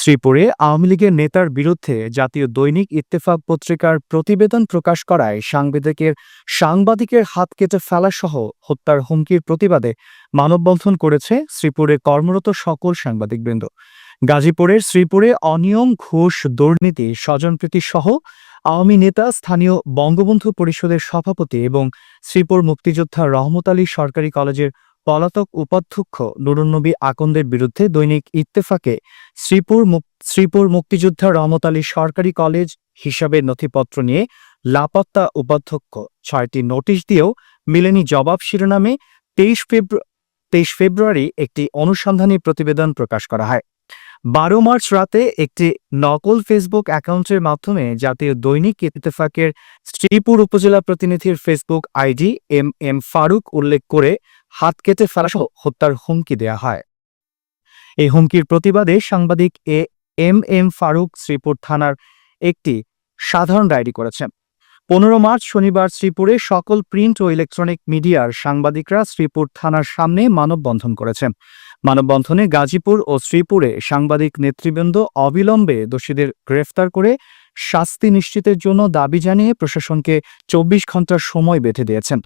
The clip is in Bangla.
শ্রীপুরে আওয়ামী লীগের নেতার বিরুদ্ধে জাতীয় দৈনিক ইত্তেফাক পত্রিকার প্রতিবেদন প্রকাশ করায় সাংবাদিকের হাত কেটে ফেলাসহ হত্যার হুমকির প্রতিবাদে মানববন্ধন করেছে শ্রীপুরে কর্মরত সকল সাংবাদিকবৃন্দ। গাজীপুরের শ্রীপুরে অনিয়ম, ঘুষ, দুর্নীতি, স্বজনপ্রীতি সহ আওয়ামী নেতা, স্থানীয় বঙ্গবন্ধু পরিষদের সভাপতি এবং শ্রীপুর মুক্তিযোদ্ধা রহমত আলী সরকারি কলেজের পলাতক উপাধ্যক্ষ নুরুন্নবী আকন্দের বিরুদ্ধে দৈনিক ইত্তেফাকে শ্রীপুর মুক্তিযোদ্ধা রহমত আলী সরকারি কলেজ হিসাবে নথিপত্র নিয়ে লাপাত্তা উপাধ্যক্ষ ৬টি নোটিশ দিয়েও মিলেনি জবাব শিরোনামে ২৩ ফেব্রুয়ারি একটি অনুসন্ধানী প্রতিবেদন প্রকাশ করা হয়। ১২ মার্চ রাতে একটি নকল ফেসবুক অ্যাকাউন্টের মাধ্যমে জাতীয় দৈনিক ইত্তেফাকের শ্রীপুর উপজেলা প্রতিনিধির ফেসবুক আইডি এম ফারুক উল্লেখ করে হাত কেটে ফেলাসহ হত্যার হুমকি দেয়া হয়। এই হুমকির প্রতিবাদে সাংবাদিক এম ফারুক শ্রীপুর থানার একটি সাধারণ ডায়েরি করেছেন। ১৫ মার্চ শনিবার শ্রীপুরে সকল প্রিন্ট ও ইলেকট্রনিক মিডিয়ার সাংবাদিকরা শ্রীপুর থানার সামনে মানববন্ধন করেছেন। মানববন্ধনে গাজীপুর ও শ্রীপুরে সাংবাদিক নেতৃবৃন্দ অবিলম্বে দোষীদের গ্রেফতার করে শাস্তি নিশ্চিতের জন্য দাবি জানিয়ে প্রশাসনকে ২৪ ঘণ্টার সময় বেঁধে দিয়েছেন।